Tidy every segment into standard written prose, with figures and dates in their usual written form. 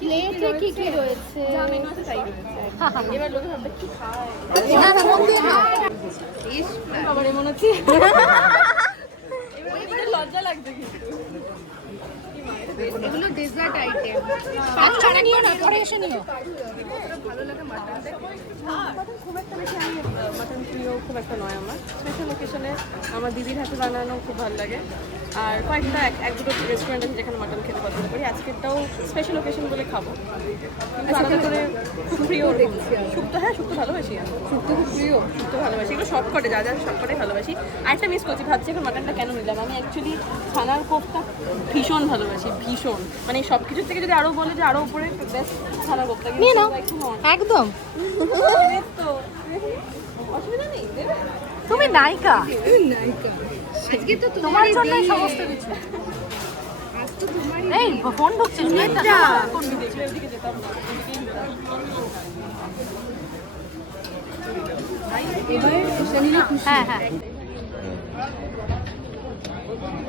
প্লেটে কি কি রয়েছে? যা মেনু আছে তাই রয়েছে। এবার লোকে ভাববে কি খায়। না না মন দিয়ে খাও। বাবার এমন হচ্ছে। এবার লজ্জা লাগছে কিন্তু। এগুলো ডেজার্ট আইটেম। বাচ্চারা নিও না, পরে এসে নিও। ভালো লাগে মাটনটা। মাটন খুব একটা বেশি আমি মাটন প্রিয় খুব একটা নয় আমার। স্পেশাল ওকেশনে আমার দিদির হাতে বানানো খুব ভালো লাগে। আর কয়েকটা এক দুটো রেস্টুরেন্ট আছে যেখানে মাটন খেতে পছন্দ করি। আজকেরটাও স্পেশাল ওকেশন বলে খাবো। কিন্তু আলাদা করে খুব প্রিয় দেখছি। শুক্তো, হ্যাঁ শুক্তো ভালোবাসি আমি। শুক্তো খুব প্রিয়, শুক্তো ভালোবাসি। এগুলো সবকটে যা যা সবকটাই ভালোবাসি। আরেকটা মিস করছি, ভাবছি এখন মাটনটা কেন নিলাম। আমি অ্যাকচুয়ালি ছানার কোফতা ভীষণ ভালোবাসি, ভীষণ। মানে সব কিছুর থেকে যদি আরও বলে যে আরও উপরে বেস্ট ছানার কোফতা নিয়ে নাও একদম। অসুবিধা নেই, তুমি নায়িকা, নায়িকা। আজকে তো তোমার জন্যই সমস্ত কিছু। আজ তো তোমারই এই ফোন ঢুকছে এটা কোন দিকে ওদিকে যেতাম না, এবারে শনিনা খুশি। হ্যাঁ হ্যাঁ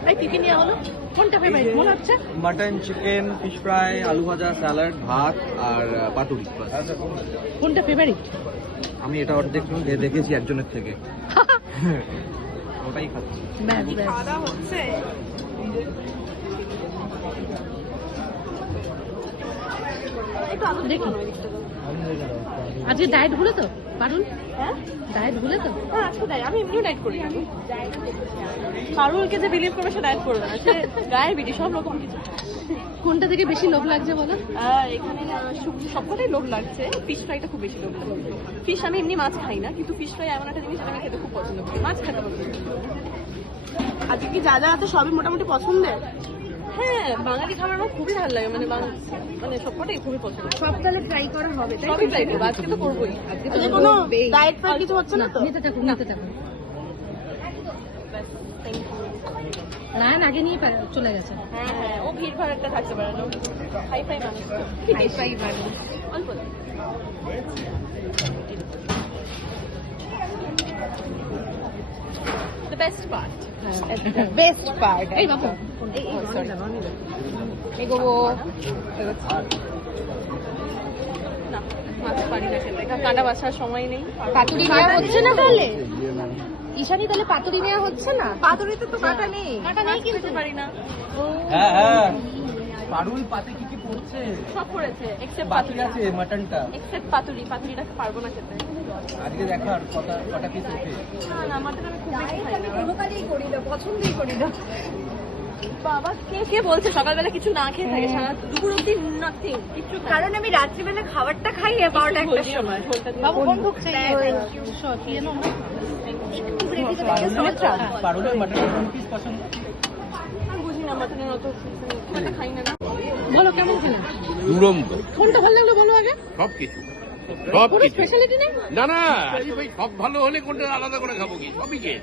এই কি কি নিয়ে হলো? কোনটা ফেভারিট মনে হচ্ছে? মাটন, চিকেন, ফিশ ফ্রাই, আলু ভাজা, স্যালাড, ভাত আর পাতুরি। কোনটা ফেভারিট? আমি এটা অর্ধেক দেখেছি একজনের থেকে, ওটাই খাচ্ছি। খাওয়া হচ্ছে। দেখি আজকে ডায়েট ভুলে তো পারুল? হ্যাঁ ডায়েট ভুলে তো? হ্যাঁ আজকে ডায়েট, আমি এমনিও ডায়েট করি। পারুলকে যে বিলিভ করবে সে ডায়েট করবে না, সে গায়ে বিড়ি সব রকম কিছু। কোনটা থেকে বেশি লোভ লাগছে বলো? এখানে সবকটাই লোভ লাগছে। ফিশ ফ্রাইটা খুব বেশি লোভ লাগছে। ফিশ আমি এমনি মাছ খাই না, কিন্তু ফিশ ফ্রাই এমন একটা জিনিস যেটা আমি খেতে খুব পছন্দ করি। মাছ খেতে পছন্দ করি। আজকে কি যা যা আছে সবই মোটামুটি পছন্দের। হ্যাঁ বাঙালি খাবার আমার খুবই ভালো লাগে, মানে মানে সবকটাই খুবই পছন্দ। সব তাহলে ট্রাই করা হবে, তাই সবই ট্রাই করবো, আজকে তো করবোই। আজকে কোনো ডায়েট ফাইট কিছু হচ্ছে না তো? নিতে থাকুন নিতে থাকুন। না আগে নিয়ে চলে গেছে। হ্যাঁ হ্যাঁ, ও ভিড় ভাড় একটা থাকতে পারে না, হাই ফাই মানুষ। হাই ফাই মানুষ অল্প the best part. Best part. এই বাবু এগোবো। না মাছ পারি না খেতে, কাঁটা বাছার সময় নেই। পাতুরি নেওয়া হচ্ছে না তাহলে? ঈশানী তাহলে পাতুরি নেওয়া হচ্ছে না? পাতুরিতে তো কাঁটা নেই, কাঁটা নেই কিন্তু খেতে পারি না। হ্যাঁ হ্যাঁ, পারুল পাতে কি কি পড়ছে? সব করেছে এক্সেপ্ট বাকি পাতুরি আছে মাটনটা, এক্সেপ্ট পাতুরি। পাতুরিটা পারবো না খেতে। আজকে দেখার কটা পিস ওঠে। না না মাটন আমি খুব বেশি খাই না। কোনো কাজেই করি না, পছন্দই করি না। বাবা কে কে বলছে সকালবেলা কিছু না খেয়ে থাকে, সারা দুপুর অব্দি নাথিং কিছু খাই না। কারণ আমি রাত্রিবেলা খাবারটা খাই 12টা 1টার সময়। বাবু ফোন ঢুকছে। পারুলের মাটনের কোন পিস পছন্দ? আমি বুঝি না মাটনের অত খুব একটা খাই না। বলো কেমন খেলেন? দুরন্ত কোনটা ভালো লাগলো বলো আগে। সবকিছু কোনো সবকিছু স্পেশালিটি নেই? না না, আরে ভাই সব ভালো হলে কোনটা আলাদা করে খাবো কি, সবই খেয়ে